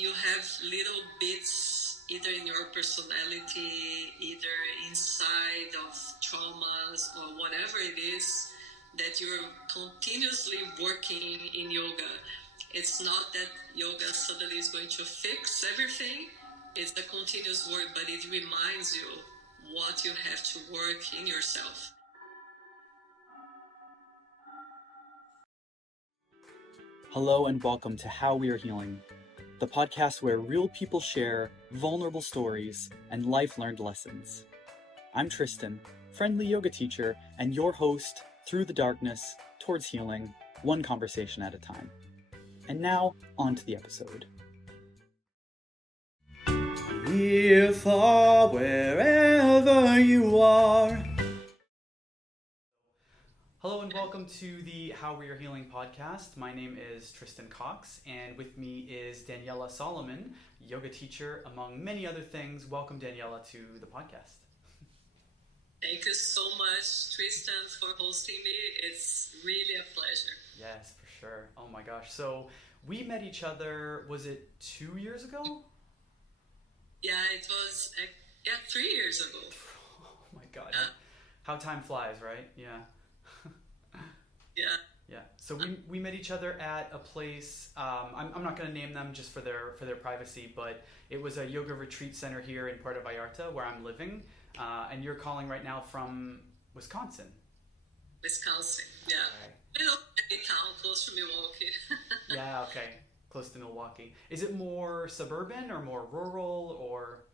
you have little bits either in your personality, either inside of traumas or whatever it is that you're continuously working in yoga. It's not that yoga suddenly is going to fix everything. It's a continuous work, but it reminds you what you have to work in yourself. Hello and welcome to How We Are Healing, the podcast where real people share vulnerable stories and life-learned lessons. I'm Tristan, friendly yoga teacher and your host through the darkness towards healing, one conversation at a time. And now, on to the episode. Here, far, wherever you are. Hello and welcome to the How We Are Healing podcast. My name is Tristan Cox, and with me is Daniela Solomon, yoga teacher, among many other things. Welcome, Daniela, to the podcast. Thank you so much, Tristan, for hosting me. It's really a pleasure. Yes, for sure. Oh my gosh. So we met each other, was it 2 years ago? Yeah, it was 3 years ago. Oh my God. How time flies, right? Yeah. Yeah. So we met each other at a place. I'm not going to name them just for their privacy, but it was a yoga retreat center here in Puerto Vallarta where I'm living, and you're calling right now from Wisconsin. Wisconsin, yeah. Okay. Little town close to Milwaukee. Yeah. Okay. Close to Milwaukee. Is it more suburban or more rural or?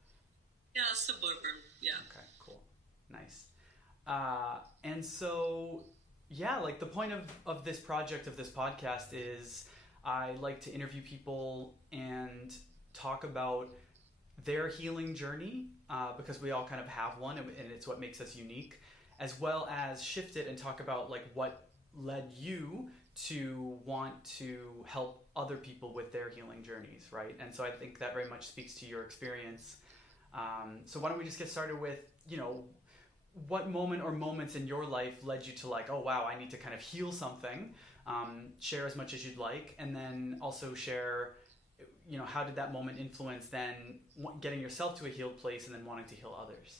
Yeah, suburban. Yeah. Okay. Cool. Nice. And so. Yeah, like the point of this project, of this podcast, is I like to interview people and talk about their healing journey, because we all kind of have one, and it's what makes us unique, as well as shift it and talk about like what led you to want to help other people with their healing journeys, right? And so I think that very much speaks to your experience. So why don't we just get started with, what moment or moments in your life led you to like, oh wow, I need to kind of heal something, share as much as you'd like, and then also share, how did that moment influence then getting yourself to a healed place and then wanting to heal others?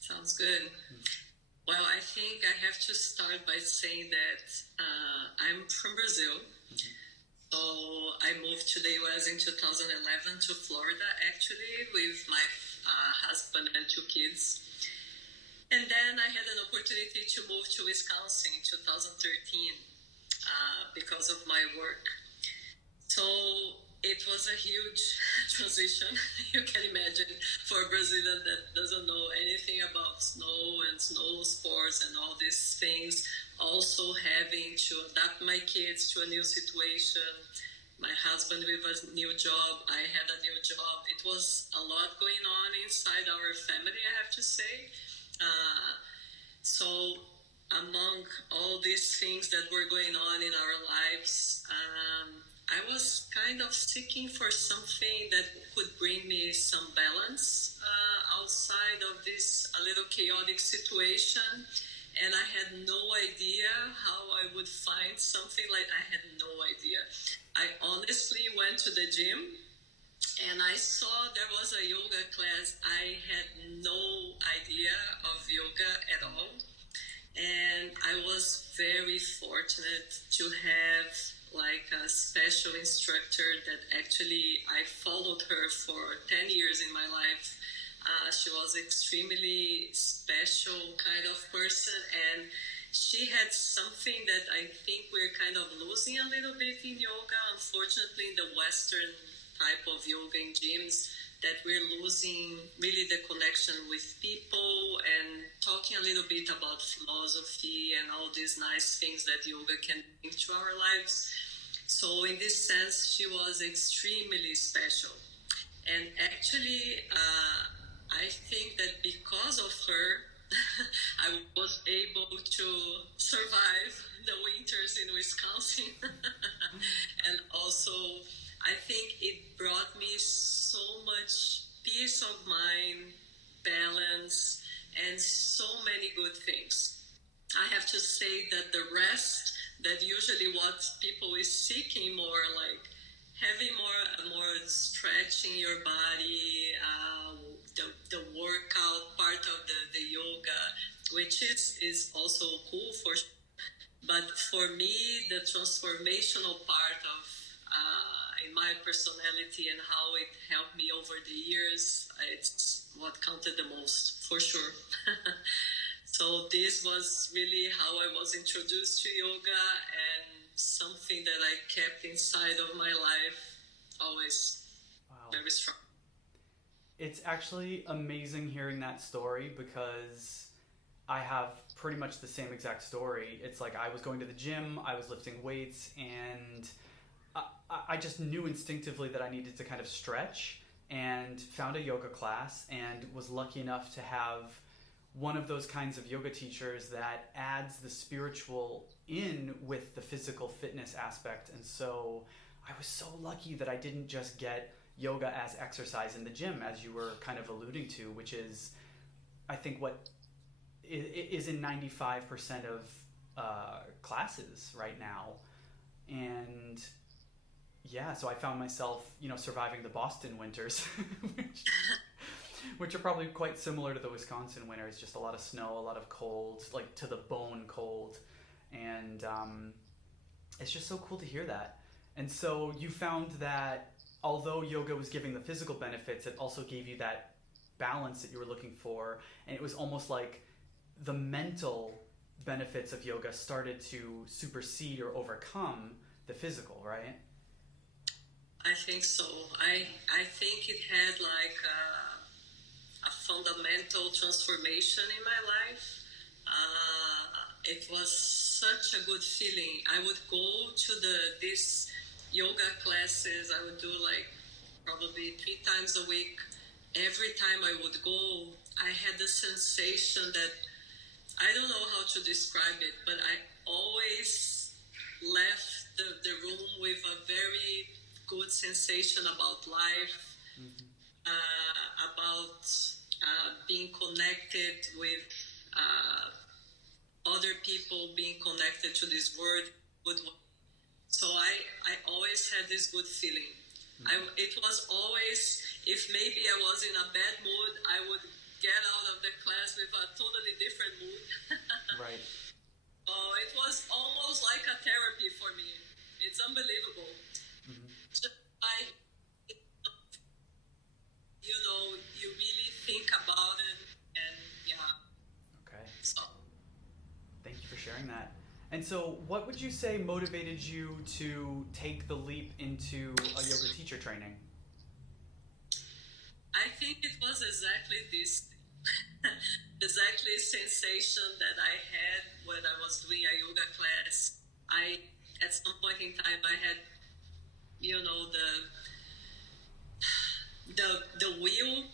Sounds good. Well, I think I have to start by saying that I'm from Brazil. So I moved to the US in 2011 to Florida, actually, with my husband and 2 kids. And then I had an opportunity to move to Wisconsin in 2013 because of my work. So it was a huge transition. You can imagine for a Brazilian that doesn't know anything about snow and snow sports and all these things. Also having to adapt my kids to a new situation. My husband with a new job. I had a new job. It was a lot going on inside our family, I have to say. So among all these things that were going on in our lives, I was kind of seeking for something that could bring me some balance outside of this a little chaotic situation. And I had no idea how I would find something. Like, I had no idea. I honestly went to the gym and I saw there was a yoga class. I had no idea of yoga at all. And I was very fortunate to have like a special instructor that actually I followed her for 10 years in my life. She was extremely special kind of person, and she had something that I think we're kind of losing a little bit in yoga, unfortunately, in the Western type of yoga in gyms, that we're losing really the connection with people and talking a little bit about philosophy and all these nice things that yoga can bring to our lives. So in this sense, she was extremely special. And actually, I think that because of her, I was able to survive the winters in Wisconsin. And also, I think it brought me so much peace of mind, balance, and so many good things. I have to say that the rest, that usually what people is seeking more, like having more stretching your body, the workout part of the yoga, which is also cool for sure. But for me, the transformational part of in my personality and how it helped me over the years, it's what counted the most, for sure. So this was really how I was introduced to yoga, and something that I kept inside of my life always. Wow. Very strong. It's actually amazing hearing that story because I have pretty much the same exact story. It's like I was going to the gym, I was lifting weights, and I just knew instinctively that I needed to kind of stretch, and found a yoga class and was lucky enough to have one of those kinds of yoga teachers that adds the spiritual in with the physical fitness aspect. And so I was so lucky that I didn't just get yoga as exercise in the gym, as you were kind of alluding to, which is, I think, what is in 95% of classes right now. And yeah, so I found myself, surviving the Boston winters, which are probably quite similar to the Wisconsin winters. Just a lot of snow, a lot of cold, like to the bone cold. And it's just so cool to hear that. And so you found that although yoga was giving the physical benefits, it also gave you that balance that you were looking for. And it was almost like the mental benefits of yoga started to supersede or overcome the physical, right? I think so. I think it had like a fundamental transformation in my life. It was such a good feeling. I would go to these yoga classes. I would do like probably 3 times a week. Every time I would go, I had the sensation that, I don't know how to describe it, but I always left the room with a very good sensation about life, about being connected with other people, being connected to this world. So I always had this good feeling. It was always, if maybe I was in a bad mood, I would get out of the class with a totally different mood. Right. Oh, it was almost like a therapy for me. It's unbelievable. You really think about it, and yeah. Okay. So. Thank you for sharing that. And so, what would you say motivated you to take the leap into a yoga teacher training? I think it was exactly this, exactly sensation that I had when I was doing a yoga class. At some point in time, I had, the will,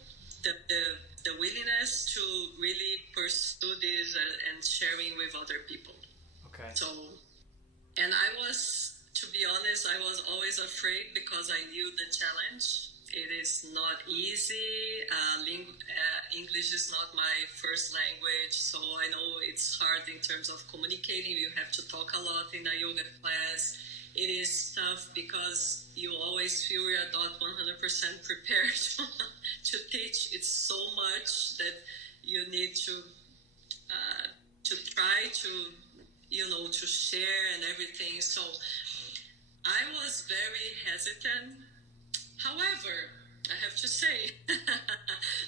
the willingness to really pursue this and sharing with other people. Okay. So, and I was, to be honest, I was always afraid because I knew the challenge. It is not easy. English is not my first language, so I know it's hard in terms of communicating. You have to talk a lot in a yoga class. It is tough because you always feel you're not 100% prepared to teach. It's so much that you need to try to share and everything. So I was very hesitant. However, I have to say,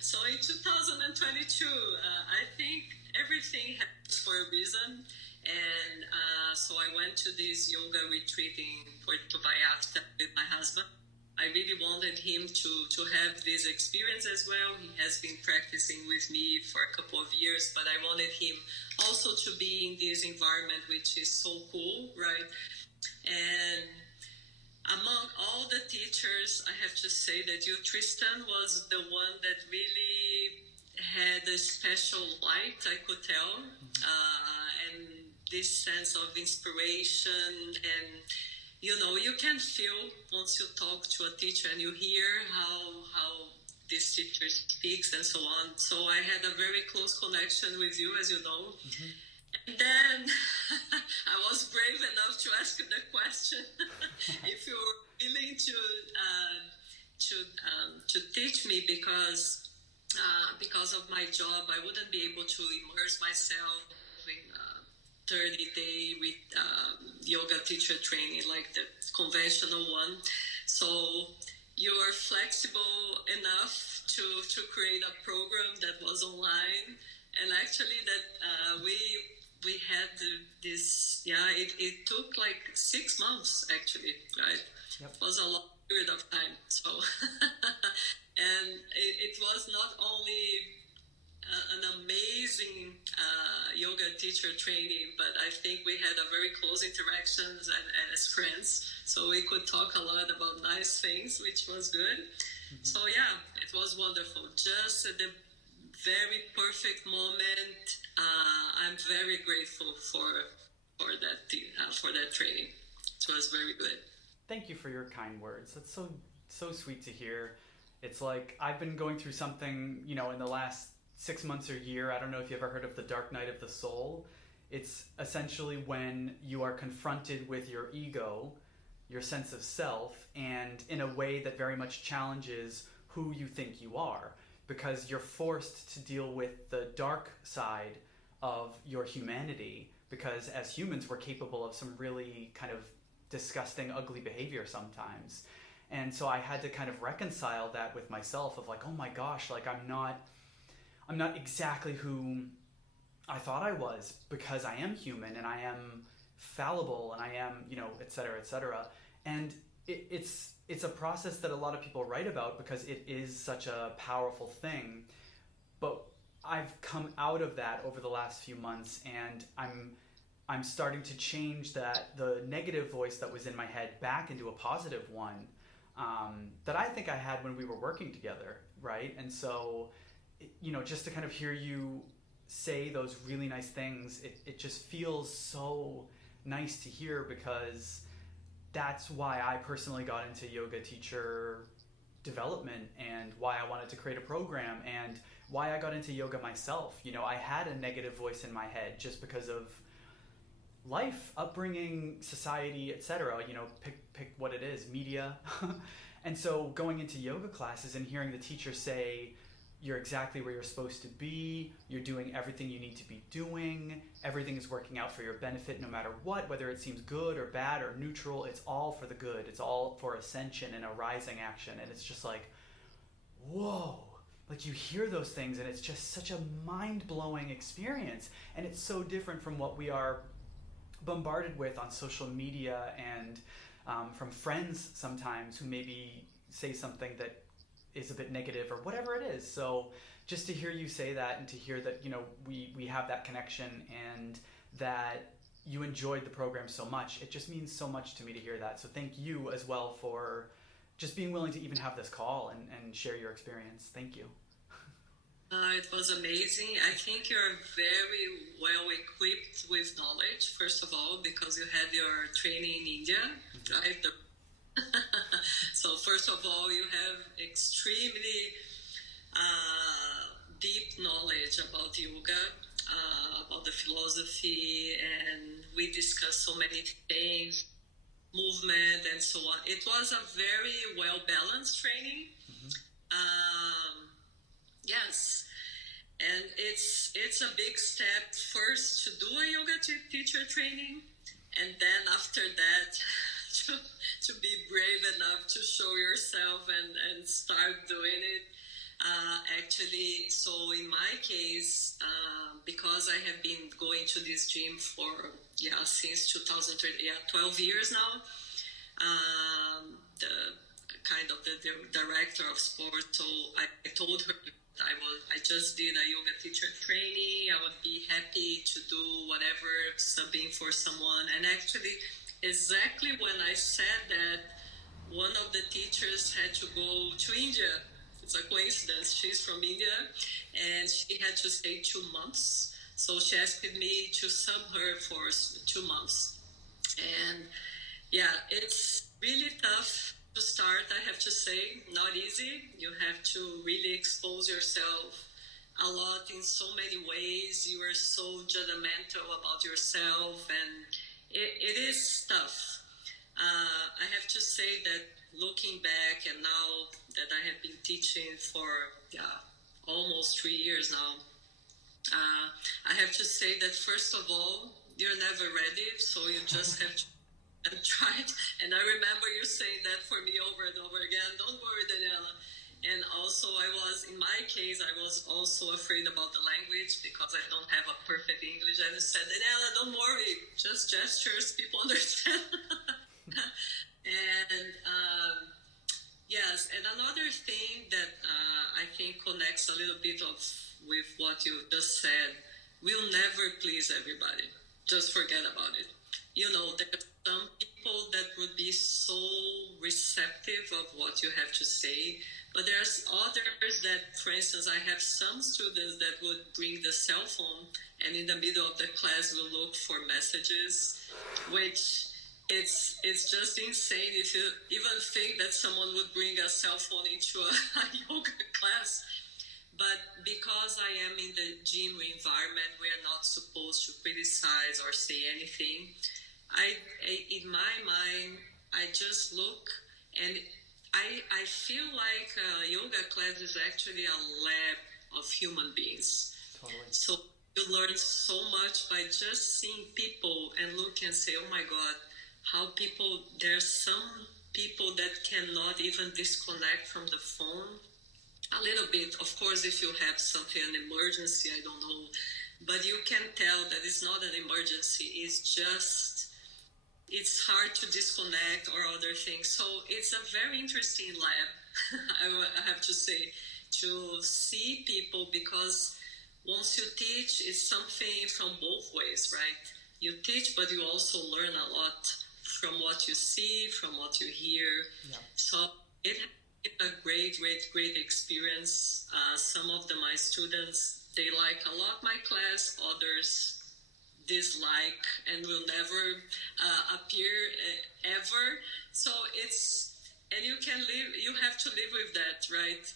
so in 2022, I think everything happens for a reason. And so I went to this yoga retreat in Puerto Vallarta with my husband. I really wanted him to have this experience as well. He has been practicing with me for a couple of years, but I wanted him also to be in this environment, which is so cool, right? And among all the teachers, I have to say that you, Tristan, was the one that really had a special light, I could tell, and this sense of inspiration. And you can feel once you talk to a teacher and you hear how this teacher speaks and so on. So I had a very close connection with you, as you know. And then I was brave enough to ask you the question if you were willing to teach me because of my job, I wouldn't be able to immerse myself in 30-day with yoga teacher training like the conventional one. So you are flexible enough to create a program that was online, and actually that we had this. Yeah, it took like 6 months actually, right? Yep. It was a long period of time. So and it was not only an amazing yoga teacher training, but I think we had a very close interactions as friends, so we could talk a lot about nice things, which was good. Mm-hmm. So yeah, it was wonderful. Just at the very perfect moment. I'm very grateful for that training. It was very good. Thank you for your kind words. That's so sweet to hear. It's like I've been going through something, in the last 6 months or year. I don't know if you ever heard of the dark night of the soul. It's essentially when you are confronted with your ego, your sense of self, and in a way that very much challenges who you think you are, because you're forced to deal with the dark side of your humanity, because as humans we're capable of some really kind of disgusting, ugly behavior sometimes. And so I had to kind of reconcile that with myself of like, oh my gosh, like I'm not exactly who I thought I was, because I am human and I am fallible and I am, et cetera, et cetera. And it's a process that a lot of people write about because it is such a powerful thing. But I've come out of that over the last few months, and I'm starting to change the negative voice that was in my head back into a positive one, that I think I had when we were working together, right? And so, just to kind of hear you say those really nice things, it just feels so nice to hear, because that's why I personally got into yoga teacher development, and why I wanted to create a program, and why I got into yoga myself. I had a negative voice in my head just because of life, upbringing, society, etc. Pick what it is, media. And so going into yoga classes and hearing the teacher say, you're exactly where you're supposed to be, you're doing everything you need to be doing, everything is working out for your benefit no matter what, whether it seems good or bad or neutral, it's all for the good, it's all for ascension and a rising action. And it's just like, whoa, like you hear those things and it's just such a mind-blowing experience. And it's so different from what we are bombarded with on social media, and from friends sometimes who maybe say something that is a bit negative or whatever it is. So just to hear you say that, and to hear that we have that connection, and that you enjoyed the program so much, it just means so much to me to hear that. So thank you as well for just being willing to even have this call and share your experience. Thank you. It was amazing. I think you're very well equipped with knowledge, first of all, because you had your training in India, right? So first of all, you have extremely deep knowledge about yoga, about the philosophy, and we discussed so many things, movement and so on. It was a very well-balanced training. Yes, and it's a big step first to do a yoga teacher training, and then after that to be brave enough to show yourself and start doing it. Actually, so in my case, because I have been going to this gym for since 2013, 12 years now. The kind of the director of sport, so I told her I just did a yoga teacher training. I would be happy to do whatever, subbing for someone. And actually, exactly when I said that, one of the teachers had to go to India. It's a coincidence. She's from India, and she had to stay 2 months. So she asked me to sub her for 2 months. And it's really tough to start, I have to say. Not easy. You have to really expose yourself a lot in so many ways. You are so judgmental about yourself, and it is tough. I have to say that looking back, and now that I have been teaching for almost 3 years now. I have to say that first of all, you're never ready, so you just have to and try it. And I remember you saying that for me over and over again. Don't worry, Daniela. And also, in my case, I was also afraid about the language because I don't have a perfect English. And I said, Daniela, don't worry, just gestures, people understand. And yes, and another thing that I think connects a little bit with what you just said, we'll never please everybody. Just forget about it. There's some people that would be so receptive of what you have to say, but there's others that, for instance, I have some students that would bring the cell phone and in the middle of the class will look for messages, which it's just insane if you even think that someone would bring a cell phone into a yoga class. But because I am in the gym environment, we are not supposed to criticize or say anything. In my mind, I just look and I feel like a yoga class is actually a lab of human beings. Totally. So you learn so much by just seeing people and look and say, oh my God, there's some people that cannot even disconnect from the phone. A little bit, of course, if you have something, an emergency, I don't know. But you can tell that it's not an emergency. It's hard to disconnect or other things. So it's a very interesting lab, I have to say, to see people, because once you teach, it's something from both ways, right? You teach, but you also learn a lot from what you see, from what you hear. Yeah. So it has been a great experience. Some of my students, they like a lot my class, others dislike and will never appear ever. So and you have to live with that, right?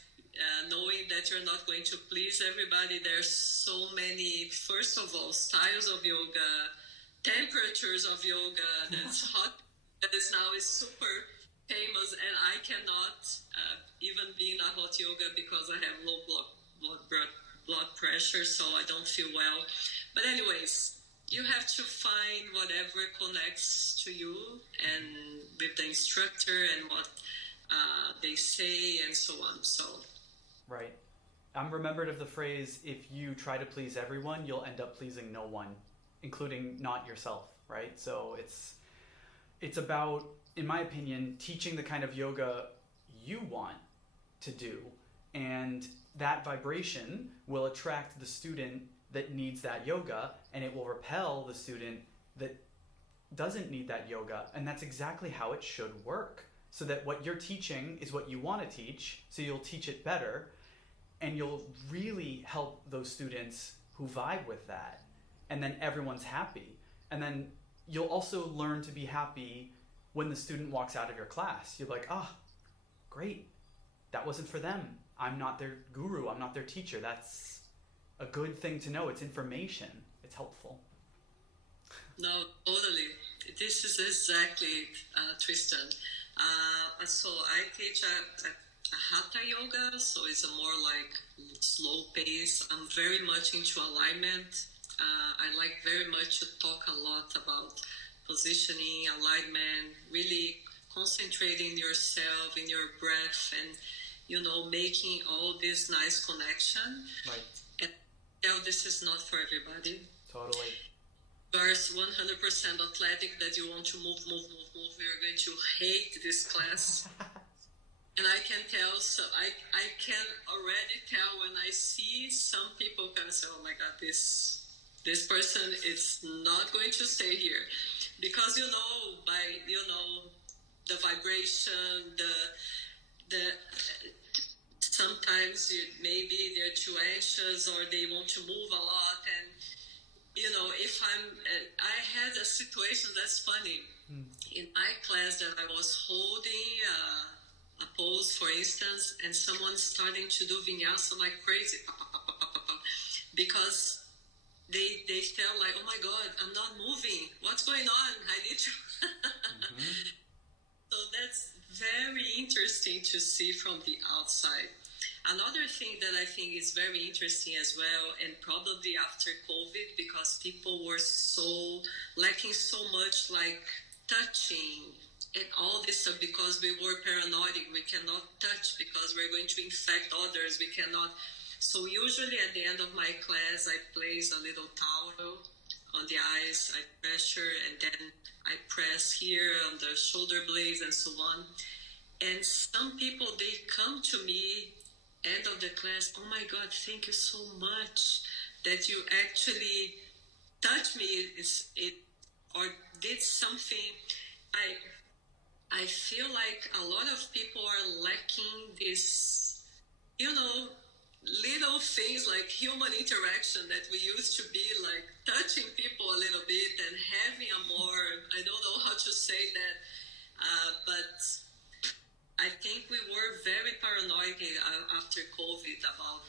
Knowing that you're not going to please everybody. There's so many, first of all, styles of yoga, temperatures of yoga that's hot, that is super famous, and I cannot even be in a hot yoga because I have low blood pressure, so I don't feel well. But anyways, you have to find whatever connects to you and with the instructor and what they say and so on. So right. I'm remembered of the phrase, if you try to please everyone, you'll end up pleasing no one, including not yourself, right? So it's about, in my opinion, teaching the kind of yoga you want to do, and that vibration will attract the student that needs that yoga, and it will repel the student that doesn't need that yoga. And that's exactly how it should work, so that what you're teaching is what you want to teach, so you'll teach it better, and you'll really help those students who vibe with that, and then everyone's happy. And then you'll also learn to be happy when the student walks out of your class. You're like, great, that wasn't for them. I'm not their guru, I'm not their teacher. That's a good thing to know. It's information. It's helpful. No, totally. This is exactly, Tristan. So I teach a hatha yoga, so it's a more like slow pace. I'm very much into alignment. I like very much to talk a lot about positioning, alignment, really concentrating yourself in your breath and, making all this nice connection. Right. And this is not for everybody. Totally. You are 100% athletic, that you want to move. You're going to hate this class. And I can tell, so I can already tell when I see some people kind of say, oh my God, this person is not going to stay here. Because, by, the vibration, the sometimes maybe they're too anxious or they want to move a lot. And, if I had a situation that's funny. In my class that I was holding a pose, for instance, and someone starting to do vinyasa like crazy, because they felt like, oh my God, I'm not moving. What's going on? I need to. So that's very interesting to see from the outside. Another thing that I think is very interesting as well, and probably after COVID, because people were so lacking so much like touching and all this stuff because we were paranoid. We cannot touch because we're going to infect others. We cannot. So usually at the end of my class, I place a little towel on the eyes, I pressure, and then I press here on the shoulder blades and so on. And some people, they come to me end of the class, oh my God, thank you so much that you actually touched me or did something. I feel like a lot of people are lacking this, you know, little things like human interaction that we used to be like touching people a little bit and having a more, I don't know how to say that, but I think we were very paranoid after COVID about,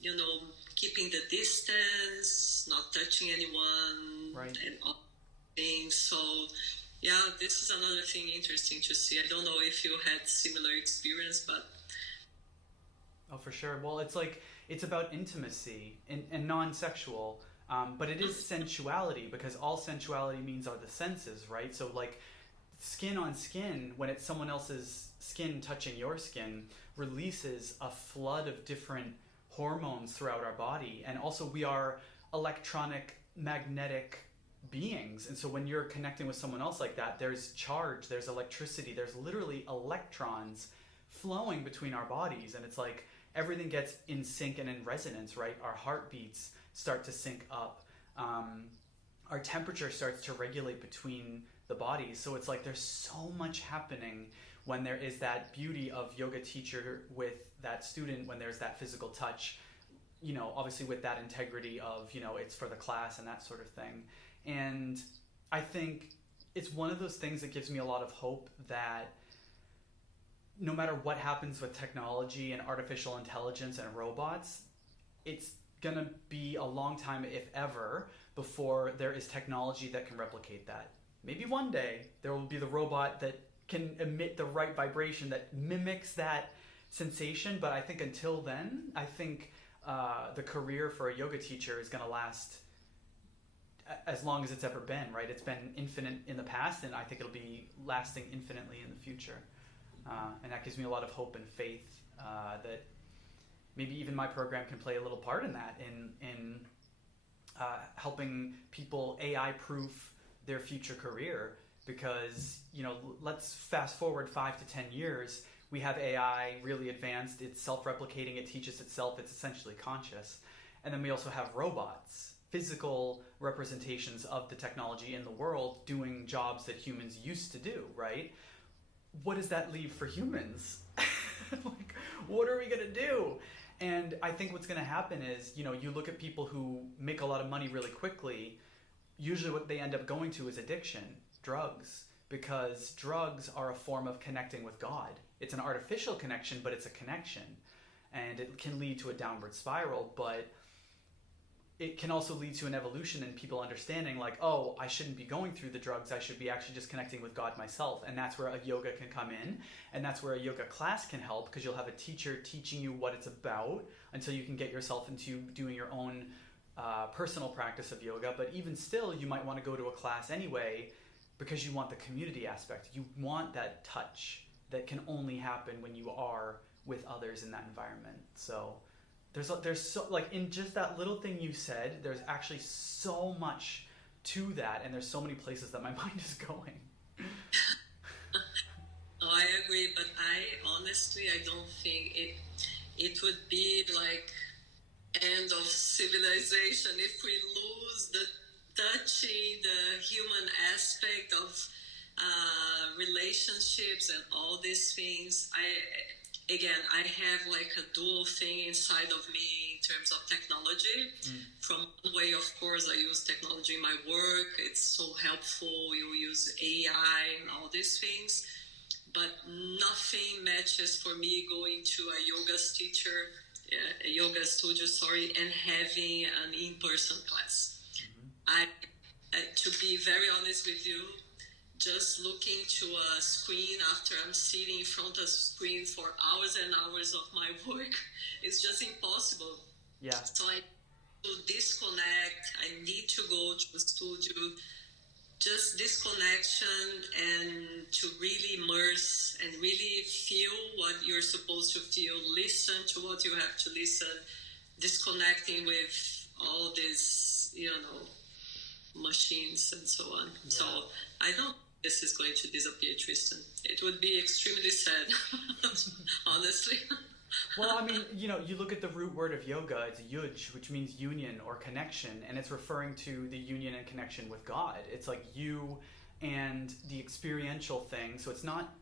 you know, keeping the distance, not touching anyone, right, and all things. So, yeah, this is another thing interesting to see. I don't know if you had similar experience, but oh, for sure. Well, it's like it's about intimacy and non-sexual, but it is sensuality because all sensuality means are the senses, right? So like skin on skin, when it's someone else's skin touching your skin, releases a flood of different hormones throughout our body, and also we are electronic magnetic beings, and so when you're connecting with someone else like that, there's charge, there's electricity, there's literally electrons flowing between our bodies, and it's like everything gets in sync and in resonance, right? Our heartbeats start to sync up, our temperature starts to regulate between the bodies. So it's like there's so much happening when there is that beauty of yoga teacher with that student, when there's that physical touch, you know, obviously with that integrity of, you know, it's for the class and that sort of thing. And I think it's one of those things that gives me a lot of hope that no matter what happens with technology and artificial intelligence and robots, it's gonna be a long time, if ever, before there is technology that can replicate that. Maybe one day there will be the robot that can emit the right vibration that mimics that sensation, but I think until then, I think the career for a yoga teacher is gonna last as long as it's ever been, right? It's been infinite in the past, and I think it'll be lasting infinitely in the future. And that gives me a lot of hope and faith that maybe even my program can play a little part in that, in helping people AI-proof their future career. Because, you know, let's fast forward 5 to 10 years, we have AI really advanced, it's self-replicating, it teaches itself, it's essentially conscious. And then we also have robots, physical representations of the technology in the world doing jobs that humans used to do, right? What does that leave for humans? Like, what are we gonna do? And I think what's gonna happen is, you know, you look at people who make a lot of money really quickly, usually what they end up going to is addiction, drugs, because drugs are a form of connecting with God. It's an artificial connection, but it's a connection. And it can lead to a downward spiral, but it can also lead to an evolution in people understanding like, oh, I shouldn't be going through the drugs, I should be actually just connecting with God myself. And that's where a yoga can come in, and that's where a yoga class can help, because you'll have a teacher teaching you what it's about until you can get yourself into doing your own personal practice of yoga. But even still, you might want to go to a class anyway because you want the community aspect. You want that touch that can only happen when you are with others in that environment. So there's so, like, in just that little thing you said, there's actually so much to that, and there's so many places that my mind is going. No, I agree, but I don't think it would be like end of civilization if we lose the touching, the human aspect of relationships and all these things. I have like a dual thing inside of me in terms of technology. From one way, of course, I use technology in my work. It's so helpful. You use AI and all these things. But nothing matches for me going to a yoga studio, and having an in-person class. To be very honest with you, just looking to a screen after I'm sitting in front of a screen for hours and hours of my work is just impossible. Yeah. So I to disconnect. I need to go to the studio. Just disconnection and to really immerse and really feel what you're supposed to feel. Listen to what you have to listen. Disconnecting with all these, machines and so on. Yeah. So I don't think this is going to disappear, Tristan. It would be extremely sad, honestly. Well, I mean, you look at the root word of yoga, it's yuj, which means union or connection, and it's referring to the union and connection with God. It's like you and the experiential thing. So it's not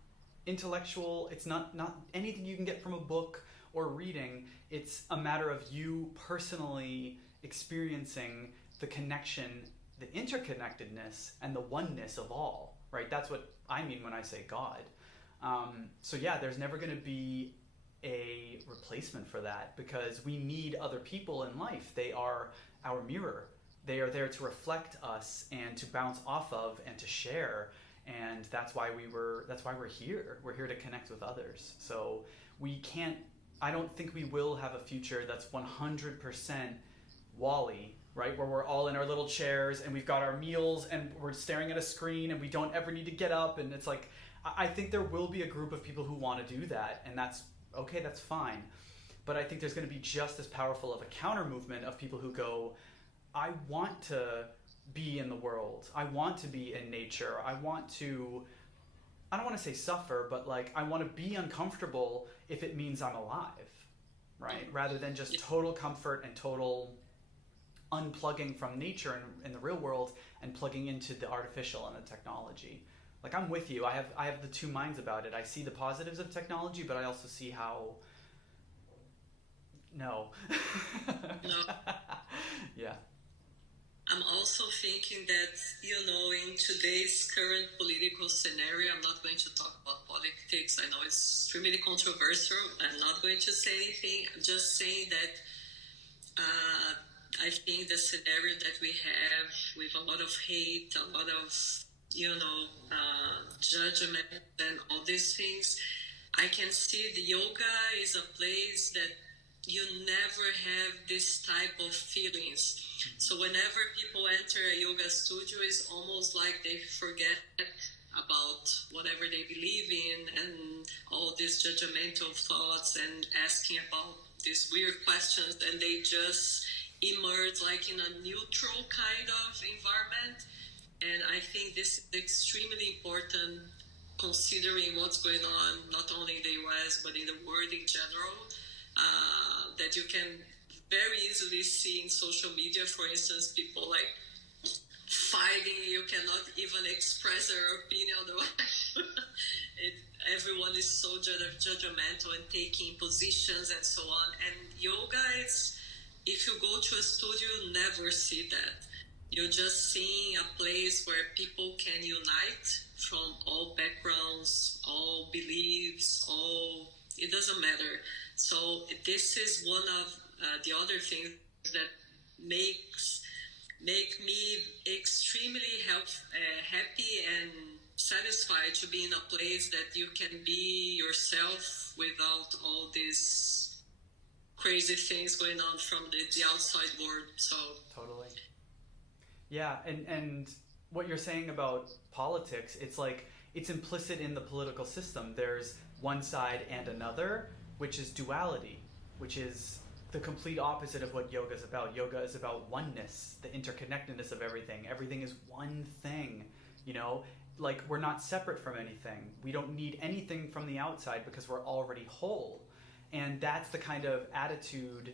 intellectual, it's not anything you can get from a book or reading. It's a matter of you personally experiencing the connection, the interconnectedness, and the oneness of all, right? That's what I mean when I say God. So yeah, there's never going to be a replacement for that because we need other people in life. They are our mirror. They are there to reflect us and to bounce off of and to share. And that's why we're here. We're here to connect with others. So I don't think we will have a future that's 100% Wall-E, right? Where we're all in our little chairs and we've got our meals and we're staring at a screen and we don't ever need to get up. And it's like, I think there will be a group of people who want to do that, and that's okay, that's fine. But I think there's going to be just as powerful of a counter movement of people who go, I want to be in the world. I want to be in nature. I don't want to say suffer, but like I want to be uncomfortable if it means I'm alive, right? Rather than just total comfort and total unplugging from nature and in the real world and plugging into the artificial and the technology. Like I'm with you. I have the two minds about it. I see the positives of technology, but I also see how no. Yeah. I'm also thinking that, in today's current political scenario, I'm not going to talk about politics. I know it's extremely controversial. I'm not going to say anything. I'm just saying that I think the scenario that we have with a lot of hate, a lot of judgment and all these things, I can see the yoga is a place that you never have this type of feelings. So whenever people enter a yoga studio, it's almost like they forget about whatever they believe in and all these judgmental thoughts and asking about these weird questions, and they just emerge like in a neutral kind of environment. And I think this is extremely important considering what's going on, not only in the US, but in the world in general, that you can very easily see in social media, for instance, people like fighting, you cannot even express their opinion. Everyone is so judgmental and taking positions and so on. And yoga is, if you go to a studio, you never see that. You're just seeing a place where people can unite from all backgrounds, all beliefs, it doesn't matter. So this is one of the other things that make me extremely happy and satisfied to be in a place that you can be yourself without all these crazy things going on from the outside world. So totally. Yeah, and what you're saying about politics, it's like it's implicit in the political system. There's one side and another, which is duality, which is the complete opposite of what yoga is about. Yoga is about oneness, the interconnectedness of everything. Everything is one thing, like we're not separate from anything. We don't need anything from the outside because we're already whole. And that's the kind of attitude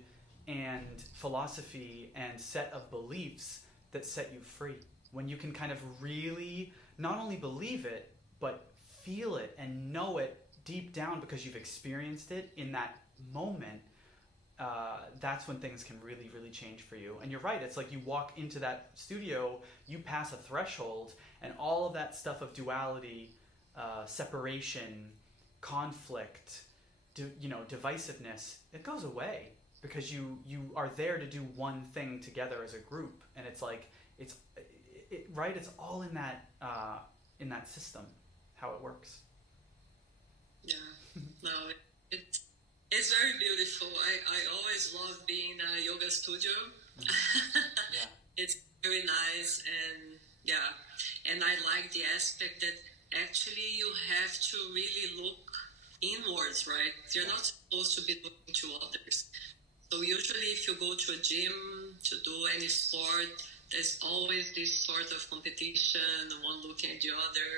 and philosophy and set of beliefs that set you free. When you can kind of really not only believe it, but feel it and know it deep down because you've experienced it in that moment, that's when things can really, really change for you. And you're right, it's like you walk into that studio, you pass a threshold, and all of that stuff of duality, separation, conflict, divisiveness, it goes away because you are there to do one thing together as a group. And it's like, it's all in that in that system, how it works. Yeah, no, it's it's very beautiful. I always love being in a yoga studio. Yeah. It's very nice, and yeah, and I like the aspect that actually you have to really look inwards, right? You're not supposed to be looking to others. So usually if you go to a gym to do any sport, there's always this sort of competition, one looking at the other.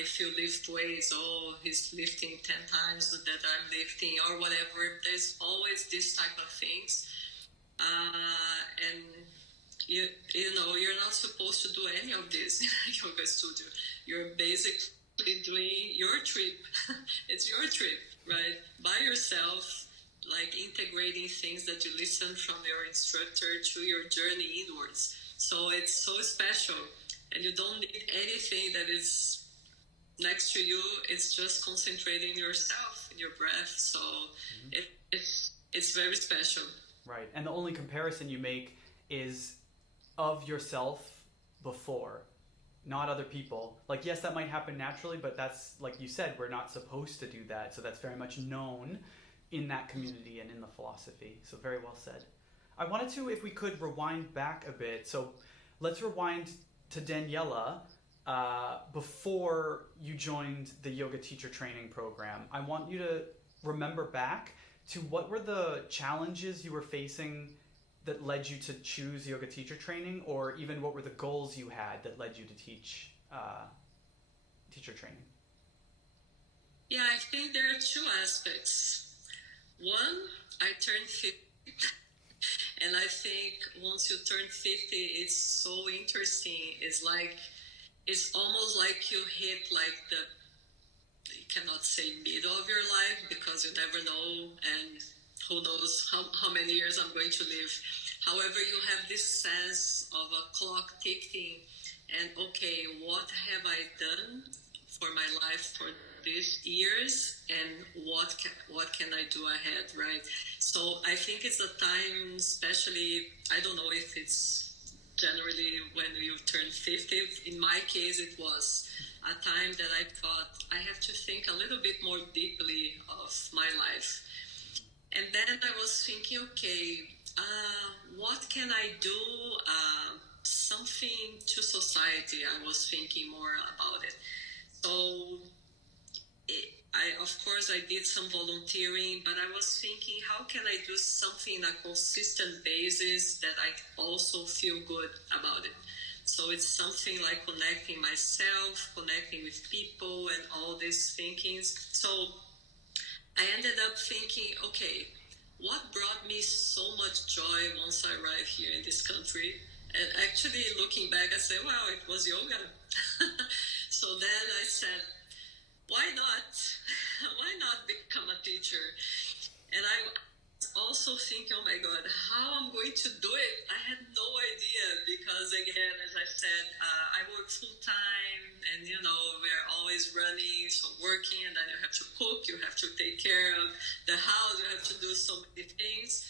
If you lift weights, oh, he's lifting 10 times that I'm lifting or whatever. There's always this type of things. And you know, you're not supposed to do any of this in a yoga studio. You're basically doing your trip. It's your trip, right? By yourself, like integrating things that you listen from your instructor to your journey inwards. So it's so special, and you don't need anything that is next to you. It's just concentrating yourself in your breath. So it's very special. Right. And the only comparison you make is of yourself before, not other people. Like, yes, that might happen naturally, but that's, like you said, we're not supposed to do that. So that's very much known in that community and in the philosophy. So very well said. I wanted to, if we could, rewind back a bit. So let's rewind to Daniela before you joined the yoga teacher training program. I want you to remember back to what were the challenges you were facing that led you to choose yoga teacher training, or even what were the goals you had that led you to teach teacher training? Yeah, I think there are two aspects. One, I turned 50, and I think once you turn 50, it's so interesting. It's almost like you hit like you cannot say middle of your life because you never know, and who knows how many years I'm going to live. However, you have this sense of a clock ticking, and okay, what have I done for my life for these years, and what can I do ahead, right? So I think it's a time, especially, I don't know if it's generally when you turn 50. In my case, it was a time that I thought I have to think a little bit more deeply of my life. And then I was thinking, okay, what can I do? Something to society. I was thinking more about it. So of course, I did some volunteering, but I was thinking, how can I do something on a consistent basis that I also feel good about it? So it's something like connecting myself, connecting with people, and all these thinkings. So I ended up thinking, okay, what brought me so much joy once I arrived here in this country? And actually, looking back, I say, wow, it was yoga. So then I said, why not? Why not become a teacher? And I also think, oh my God, how I'm going to do it? I had no idea because, again, as I said, I work full time, and you know we're always running, so working, and then you have to cook, you have to take care of the house, you have to do so many things.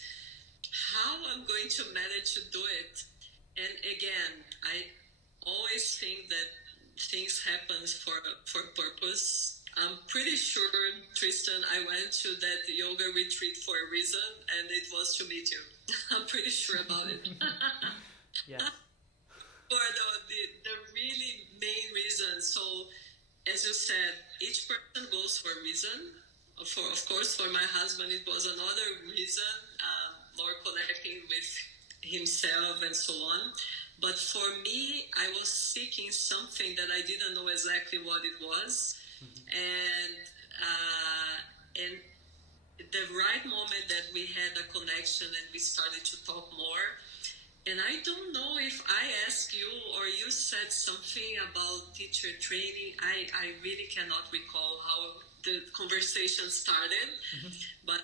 How I'm going to manage to do it? And again, I always think that things happen for purpose. I'm pretty sure, Tristan, I went to that yoga retreat for a reason, and it was to meet you. I'm pretty sure about it. Yes. For the really main reason. So, as you said, each person goes for a reason. Of course, for my husband, it was another reason, more connecting with himself and so on. But for me, I was seeking something that I didn't know exactly what it was. And the right moment that we had a connection and we started to talk more, and I don't know if I asked you or you said something about teacher training. I really cannot recall how the conversation started, but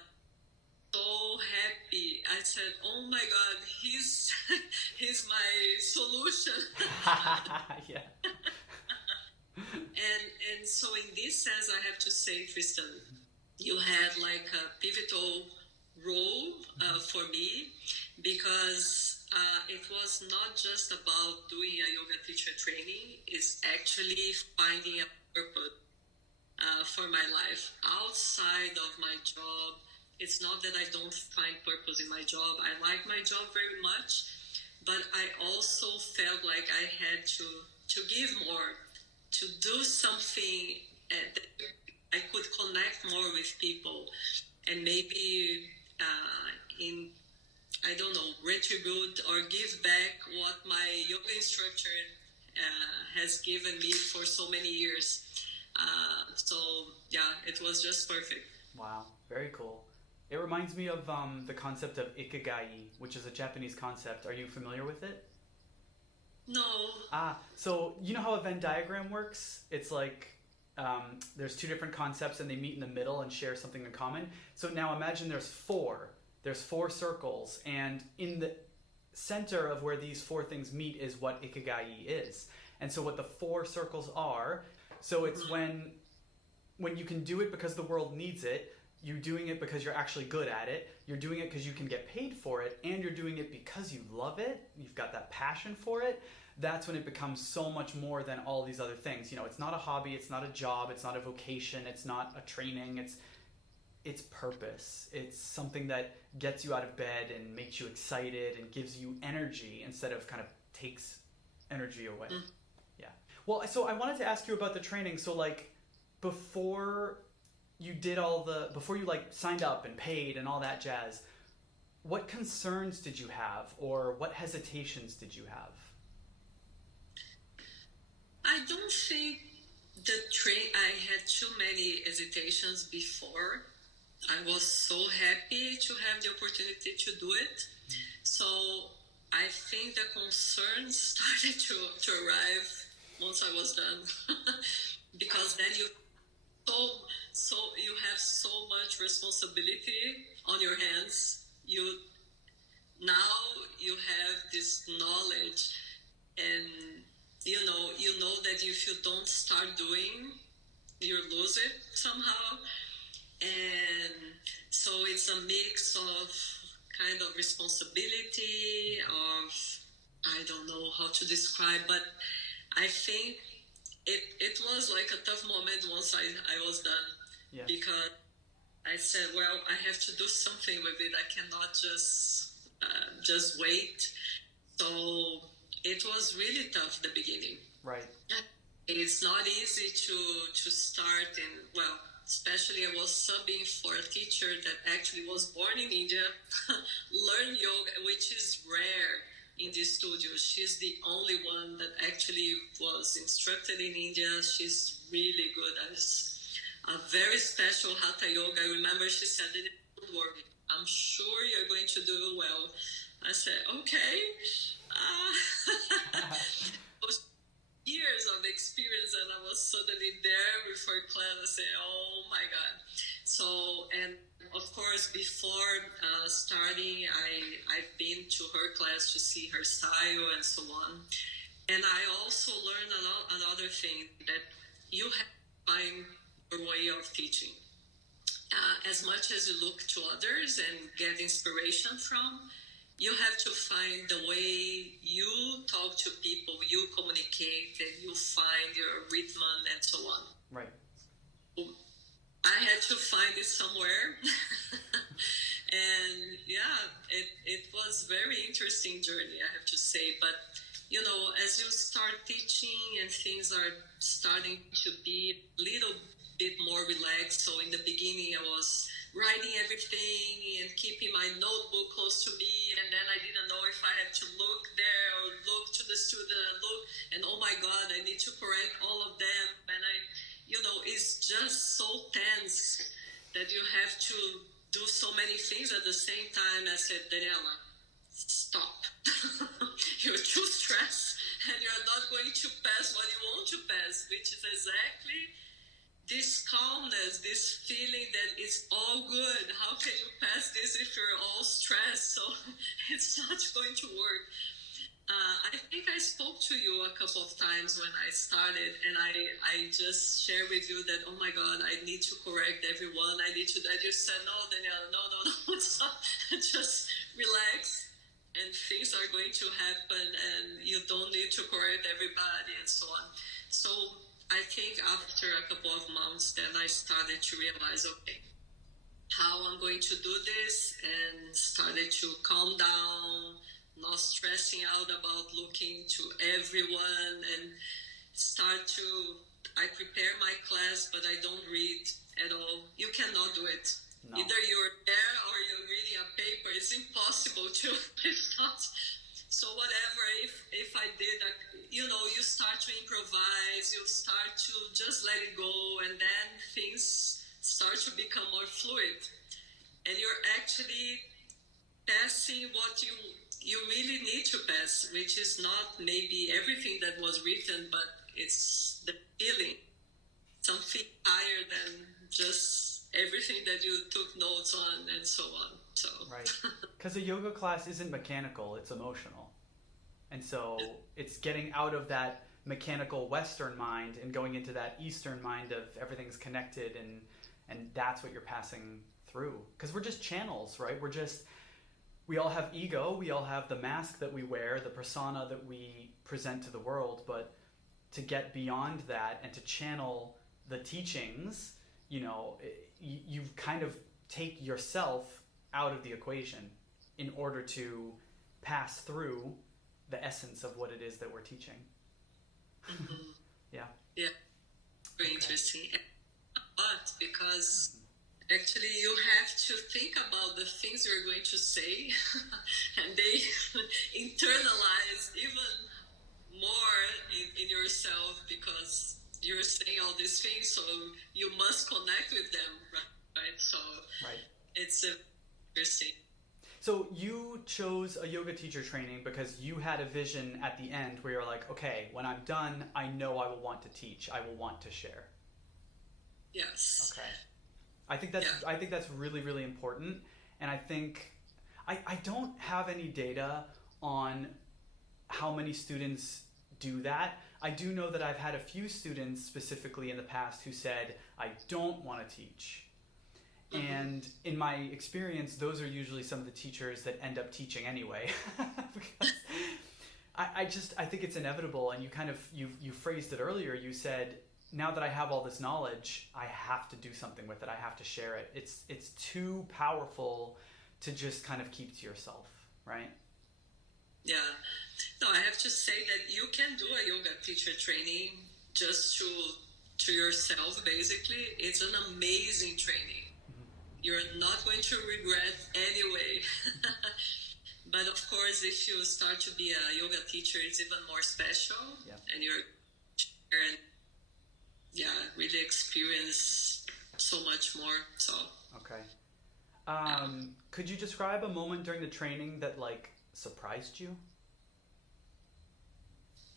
so happy. I said, oh my God, he's my solution. Yeah. And so in this sense, I have to say, Tristan, you had like a pivotal role for me, because it was not just about doing a yoga teacher training. It's actually finding a purpose for my life outside of my job. It's not that I don't find purpose in my job. I like my job very much, but I also felt like I had to give more, to do something that I could connect more with people, and maybe in, I don't know, retribute or give back what my yoga instructor has given me for so many years. So yeah, it was just perfect. Wow, very cool. It reminds me of the concept of ikigai, which is a Japanese concept. Are you familiar with it? No. So you know how a Venn diagram works? It's like there's two different concepts and they meet in the middle and share something in common. So now imagine there's four. There's four circles, and in the center of where these four things meet is what ikigai is. And so what the four circles are, so it's when you can do it because the world needs it, you're doing it because you're actually good at it, you're doing it because you can get paid for it, and you're doing it because you love it, you've got that passion for it. That's when it becomes so much more than all these other things. You know, it's not a hobby, it's not a job, it's not a vocation, it's not a training, it's purpose. It's something that gets you out of bed and makes you excited and gives you energy instead of kind of takes energy away. Yeah. Well, so I wanted to ask you about the training. So like before you did before you like signed up and paid and all that jazz, what concerns did you have or what hesitations did you have? I don't think I had too many hesitations before. I was so happy to have the opportunity to do it. So I think the concerns started to arrive once I was done. Because then you have so much responsibility on your hands. Now you have this knowledge, and you know that if you don't start doing, you lose it somehow. And so it's a mix of kind of responsibility, of, I don't know how to describe, but I think it was like a tough moment once I was done. Yeah. Because I said, well, I have to do something with it. I cannot just wait. So it was really tough, the beginning. Right. It's not easy to start in, well, especially I was subbing for a teacher that actually was born in India, learn yoga, which is rare in this studio. She's the only one that actually was instructed in India. She's really good. A very special Hatha yoga. I remember she said, don't worry, I'm sure you're going to do well. I said, okay. Years of experience, and I was suddenly there with her class. I say, oh my God. So, and of course, before starting, I've been to her class to see her style and so on. And I also learned another thing, that you have to find your way of teaching. As much as you look to others and get inspiration from, you have to find the way you talk to people, you communicate, and you find your rhythm and so on. Right. I had to find it somewhere. And yeah, it was very interesting journey, I have to say. But, you know, as you start teaching and things are starting to be a little bit more relaxed. So in the beginning, I was writing everything and keeping my notebook close to me, and then I didn't know if I had to look there or look to the student and oh my God, I need to correct all of them, and it's just so tense that you have to do so many things at the same time. I said, Daniela, stop. You're too stressed and you're not going to pass what you want to pass, which is exactly this calmness, this feeling that it's all good. How can you pass this if you're all stressed? So it's not going to work. I think I spoke to you a couple of times when I started, and I just shared with you that, oh my God, I need to correct everyone. I just said, no, Daniela, no. Stop. Just relax and things are going to happen and you don't need to correct everybody and so on. So I think after a couple of months, then I started to realize, okay, how I'm going to do this, and started to calm down, not stressing out about looking to everyone, and start to, I prepare my class, but I don't read at all. You cannot do it. No. Either you're there or you're reading a paper. It's impossible to. It's not. So whatever, if I did, you start to improvise, you start to just let it go, and then things start to become more fluid. And you're actually passing what you really need to pass, which is not maybe everything that was written, but it's the feeling, something higher than just everything that you took notes on and so on. So right, because a yoga class isn't mechanical; it's emotional, and so it's getting out of that mechanical Western mind and going into that Eastern mind of everything's connected, and that's what you're passing through. Because we're just channels, right? We all have ego, we all have the mask that we wear, the persona that we present to the world, but to get beyond that and to channel the teachings, you kind of take yourself out of the equation in order to pass through the essence of what it is that we're teaching. Mm-hmm. Yeah. Yeah. Very interesting. But because actually you have to think about the things you're going to say and they internalize even more in yourself, because you're saying all these things, so you must connect with them, right? So right. It's interesting. So you chose a yoga teacher training because you had a vision at the end where you're like, okay, when I'm done, I know I will want to teach, I will want to share. Yes. Okay. I think that's really, really important. And I think I don't have any data on how many students do that. I do know that I've had a few students specifically in the past who said, I don't want to teach. Mm-hmm. And in my experience, those are usually some of the teachers that end up teaching anyway. Because I think it's inevitable. And you phrased it earlier. You said, now that I have all this knowledge, I have to do something with it. I have to share it. It's too powerful to just kind of keep to yourself, right? Yeah. No, I have to say that you can do a yoga teacher training just to yourself, basically. It's an amazing training. Mm-hmm. You're not going to regret anyway. But of course, if you start to be a yoga teacher, it's even more special. Yeah. And you're really experience so much more. So okay. Could you describe a moment during the training that surprised you?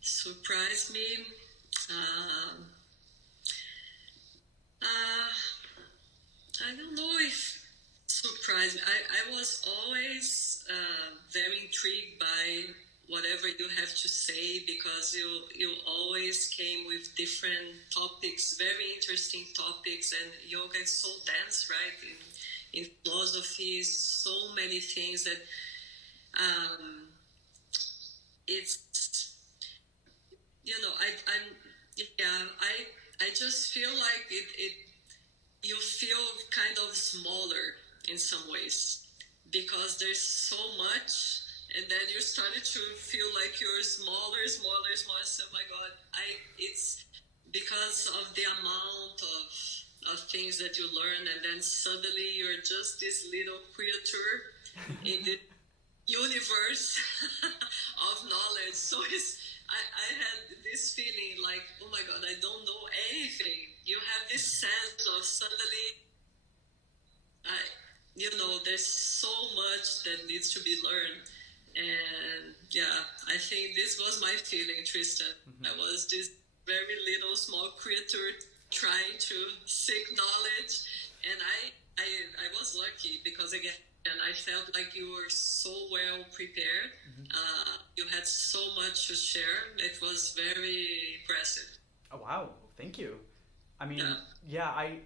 Surprised me? I don't know if surprised me. I was always very intrigued by whatever you have to say, because you always came with different topics, very interesting topics, and yoga is so dense, right? In philosophy, so many things that it's I just feel like it you feel kind of smaller in some ways, because there's so much. And then you started to feel like you're smaller. So my God, it's because of the amount of things that you learn, and then suddenly you're just this little creature in the universe of knowledge. So I had this feeling like, oh my God, I don't know anything. You have this sense of suddenly, there's so much that needs to be learned. And I think this was my feeling, Tristan. Mm-hmm. I was this very little small creature trying to seek knowledge, and I was lucky, because again, I felt like you were so well prepared. Mm-hmm. You had so much to share. It was very impressive. Oh wow, thank you. I mean,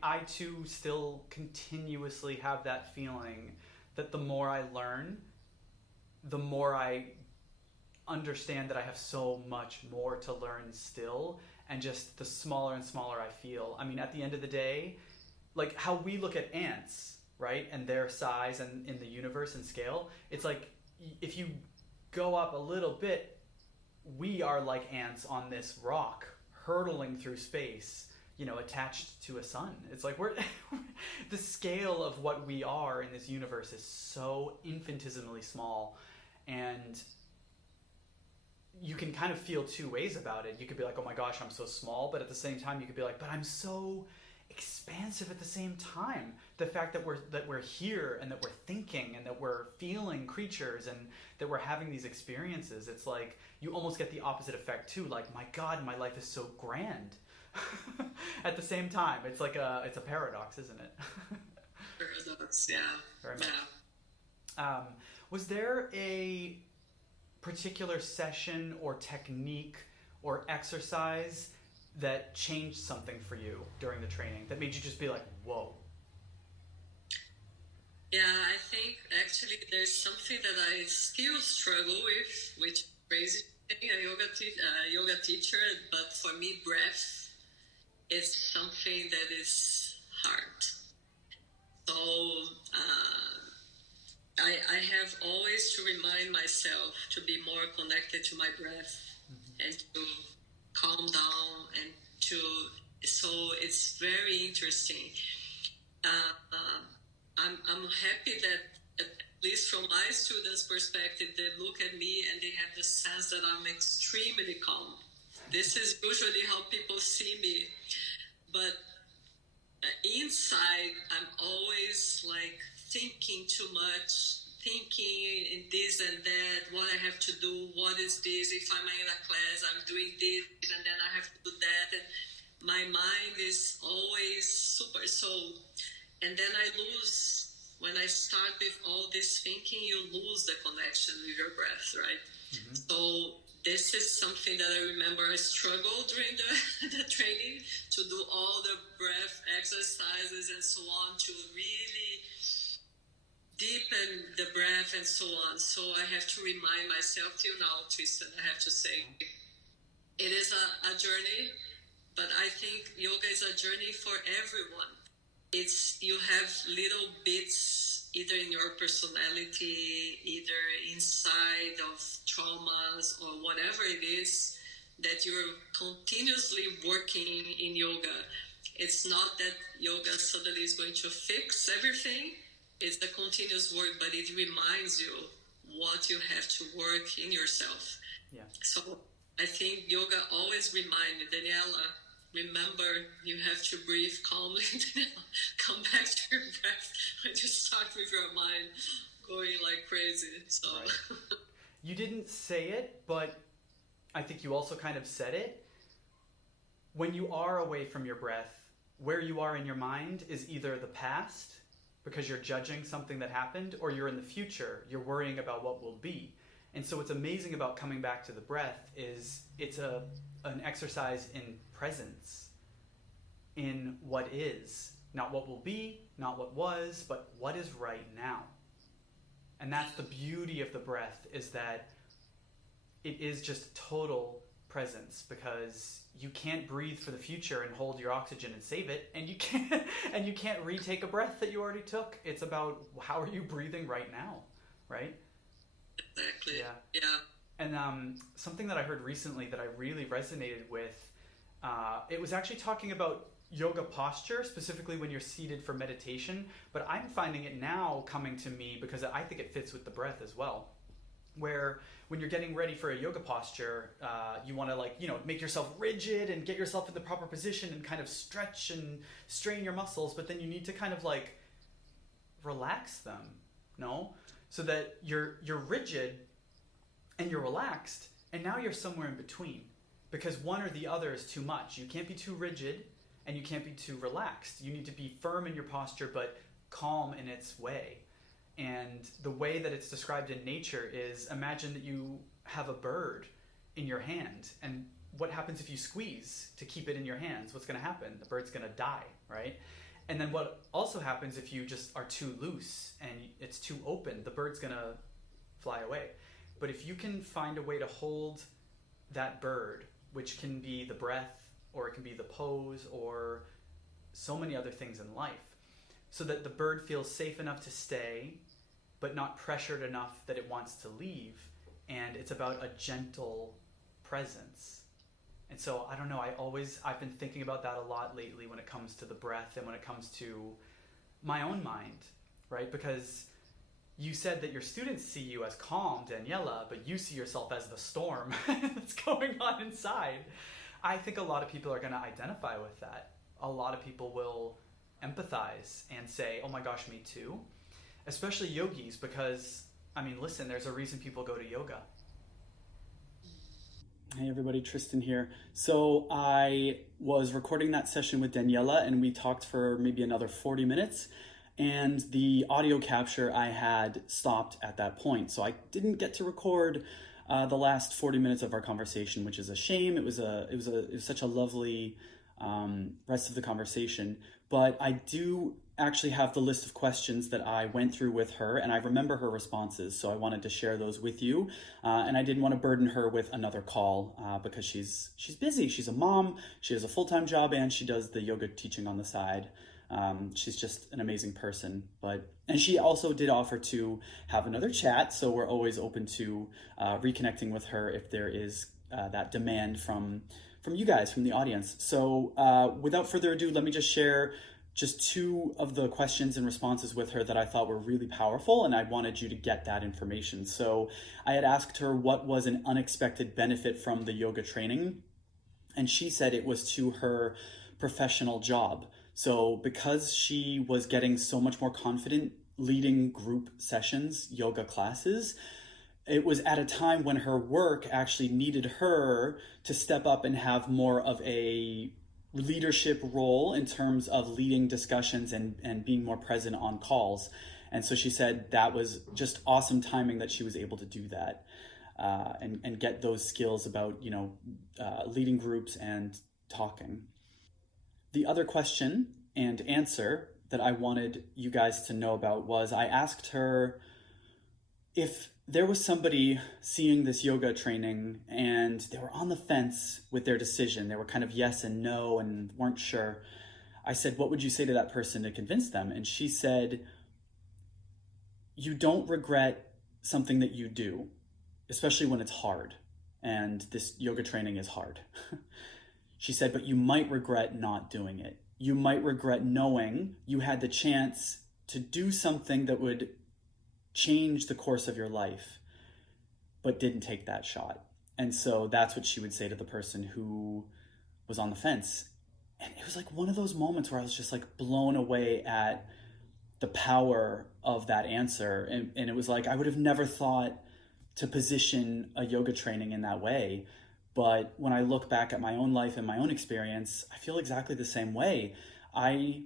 I too still continuously have that feeling that the more I learn, the more I understand that I have so much more to learn still, and just the smaller and smaller I feel. I mean, at the end of the day, like how we look at ants, right, and their size and in the universe and scale, it's like if you go up a little bit, we are like ants on this rock hurtling through space, you know, attached to a sun. It's like we're the scale of what we are in this universe is so infinitesimally small, and you can kind of feel two ways about it. You could be like, oh my gosh, I'm so small, but at the same time you could be like, but I'm so expansive at the same time. The fact that we're here and that we're thinking and that we're feeling creatures and that we're having these experiences, it's like you almost get the opposite effect too. Like, my God, my life is so grand. At the same time, it's like it's a paradox, isn't it? Paradox, yeah. Very much. Yeah. Was there a particular session or technique or exercise that changed something for you during the training that made you just be like, whoa? Yeah, I think actually there's something that I still struggle with, which is crazy thing, a yoga teacher, but for me, breath is something that is hard. So I have always to remind myself to be more connected to my breath and to calm down and to, so it's very interesting. I'm happy that at least from my students' perspective, they look at me and they have the sense that I'm extremely calm. This is usually how people see me, but inside I'm always like thinking too much, thinking in this and that, what I have to do, what is this, if I'm in a class, I'm doing this, and then I have to do that, and my mind is always super, so, and then I lose, when I start with all this thinking, you lose the connection with your breath, right? Mm-hmm. So this is something that I remember I struggled during the training to do all the breath exercises and so on to really deepen the breath and so on. So I have to remind myself till now, Tristan, I have to say, it is a journey, but I think yoga is a journey for everyone. It's, you have little bits either in your personality, either inside of traumas or whatever it is that you're continuously working in yoga. It's not that yoga suddenly is going to fix everything. It's the continuous work, but it reminds you what you have to work in yourself. Yeah. So I think yoga always reminds me, Daniela, remember you have to breathe calmly. Come back to your breath when you start with your mind going like crazy. So right. You didn't say it, but I think you also kind of said it. When you are away from your breath, where you are in your mind is either the past, because you're judging something that happened, or you're in the future, you're worrying about what will be. And so what's amazing about coming back to the breath is it's an exercise in presence, in what is, not what will be, not what was, but what is right now. And that's the beauty of the breath, is that it is just total presence, because you can't breathe for the future and hold your oxygen and save it, and you can't retake a breath that you already took. It's about how are you breathing right now, right? Exactly. Yeah. And something that I heard recently that I really resonated with, it was actually talking about yoga posture, specifically when you're seated for meditation, but I'm finding it now coming to me because I think it fits with the breath as well, where when you're getting ready for a yoga posture, you want to make yourself rigid and get yourself in the proper position and kind of stretch and strain your muscles, but then you need to kind of relax them, no? So that you're rigid and you're relaxed, and now you're somewhere in between, because one or the other is too much. You can't be too rigid and you can't be too relaxed. You need to be firm in your posture but calm in its way. And the way that it's described in nature is, imagine that you have a bird in your hand, and what happens if you squeeze to keep it in your hands? What's going to happen? The bird's going to die, right? And then what also happens if you just are too loose and it's too open? The bird's going to fly away. But if you can find a way to hold that bird, which can be the breath, or it can be the pose, or so many other things in life, so that the bird feels safe enough to stay, but not pressured enough that it wants to leave. And it's about a gentle presence. And so I don't know, I've been thinking about that a lot lately when it comes to the breath and when it comes to my own mind, right? Because you said that your students see you as calm, Daniela, but you see yourself as the storm that's going on inside. I think a lot of people are going to identify with that. A lot of people will empathize and say, oh my gosh, me too. Especially yogis, because, I mean, listen, there's a reason people go to yoga. Hey everybody, Tristan here. So I was recording that session with Daniela and we talked for maybe another 40 minutes and the audio capture I had stopped at that point. So I didn't get to record the last 40 minutes of our conversation, which is a shame. It was such a lovely rest of the conversation, but I do actually have the list of questions that I went through with her and I remember her responses, so I wanted to share those with you, and I didn't want to burden her with another call because she's busy. She's a mom, she has a full-time job, and she does the yoga teaching on the side. She's just an amazing person, and she also did offer to have another chat, so we're always open to reconnecting with her if there is that demand from you guys, from the audience. So without further ado, let me just share just two of the questions and responses with her that I thought were really powerful, and I wanted you to get that information. So I had asked her what was an unexpected benefit from the yoga training, and she said it was to her professional job. So because she was getting so much more confident leading group sessions, yoga classes, it was at a time when her work actually needed her to step up and have more of a leadership role in terms of leading discussions and being more present on calls. And so she said that was just awesome timing that she was able to do that and get those skills about, leading groups and talking. The other question and answer that I wanted you guys to know about was I asked her if there was somebody seeing this yoga training and they were on the fence with their decision. They were kind of yes and no and weren't sure. I said, what would you say to that person to convince them? And she said, you don't regret something that you do, especially when it's hard. And this yoga training is hard. She said, but you might regret not doing it. You might regret knowing you had the chance to do something that would change the course of your life, but didn't take that shot. And so that's what she would say to the person who was on the fence. And it was like one of those moments where I was just like blown away at the power of that answer. And it was like, I would have never thought to position a yoga training in that way. But when I look back at my own life and my own experience, I feel exactly the same way. I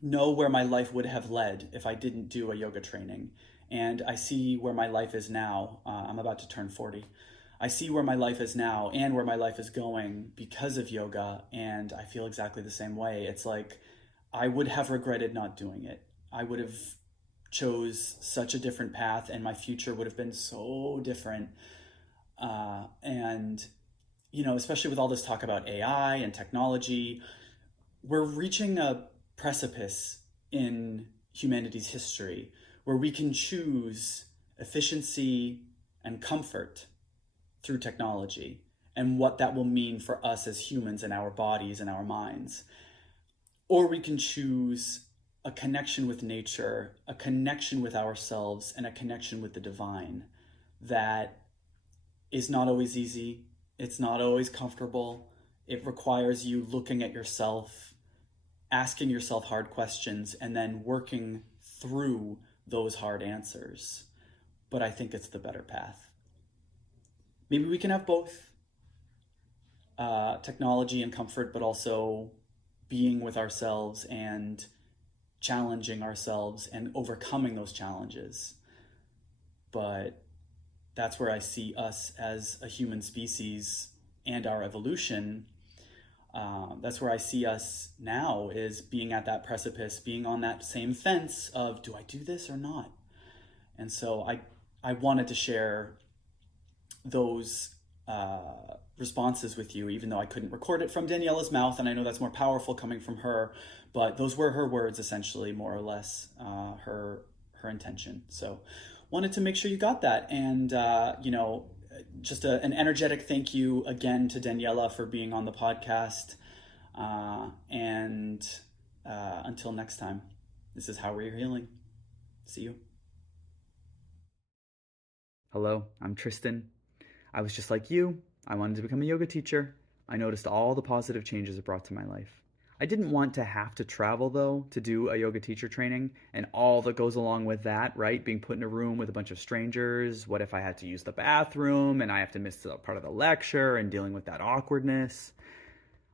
know where my life would have led if I didn't do a yoga training. And I see where my life is now. I'm about to turn 40. I see where my life is now and where my life is going because of yoga. And I feel exactly the same way. It's like I would have regretted not doing it. I would have chose such a different path and my future would have been so different. And, especially with all this talk about AI and technology, we're reaching a precipice in humanity's history where we can choose efficiency and comfort through technology and what that will mean for us as humans and our bodies and our minds. Or we can choose a connection with nature, a connection with ourselves, and a connection with the divine that is not always easy. It's not always comfortable. It requires you looking at yourself, asking yourself hard questions, and then working through those hard answers. But I think it's the better path. Maybe we can have both technology and comfort, but also being with ourselves and challenging ourselves and overcoming those challenges. But that's where I see us as a human species and our evolution. That's where I see us now, is being at that precipice, being on that same fence of, do I do this or not? And so I wanted to share those responses with you, even though I couldn't record it from Daniela's mouth, and I know that's more powerful coming from her. But those were her words, essentially, more or less, her intention. So, wanted to make sure you got that, and just an energetic thank you again to Daniela for being on the podcast. And until next time, this is How We're Healing. See you. Hello, I'm Tristan. I was just like you. I wanted to become a yoga teacher. I noticed all the positive changes it brought to my life. I didn't want to have to travel, though, to do a yoga teacher training and all that goes along with that, right? Being put in a room with a bunch of strangers. What if I had to use the bathroom and I have to miss part of the lecture and dealing with that awkwardness?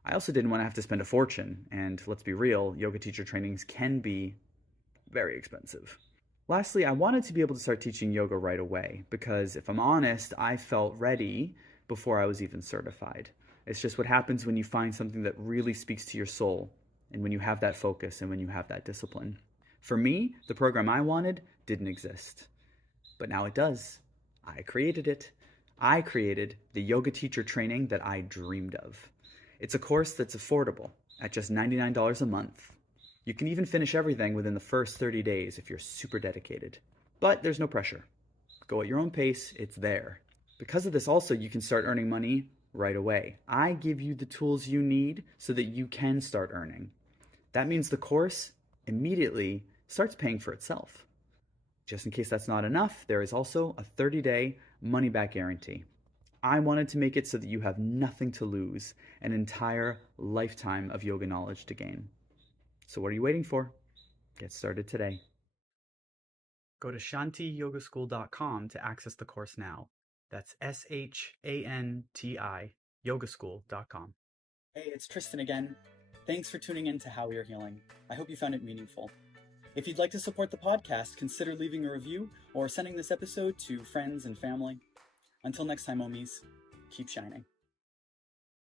I also didn't want to have to spend a fortune, and let's be real, yoga teacher trainings can be very expensive. Lastly, I wanted to be able to start teaching yoga right away because, if I'm honest, I felt ready before I was even certified. It's just what happens when you find something that really speaks to your soul and when you have that focus and when you have that discipline. For me, the program I wanted didn't exist, but now it does. I created it. I created the yoga teacher training that I dreamed of. It's a course that's affordable at just $99 a month. You can even finish everything within the first 30 days if you're super dedicated. But there's no pressure. Go at your own pace, it's there. Because of this also, you can start earning money right away. I give you the tools you need so that you can start earning. That means the course immediately starts paying for itself. Just in case that's not enough, there is also a 30-day money-back guarantee. I wanted to make it so that you have nothing to lose, an entire lifetime of yoga knowledge to gain. So what are you waiting for? Get started today. Go to shantiyogaschool.com to access the course now. That's SHANTI yogaschool.com. Hey, it's Tristan again. Thanks for tuning in to How We Are Healing. I hope you found it meaningful. If you'd like to support the podcast, consider leaving a review or sending this episode to friends and family. Until next time, Omis, keep shining.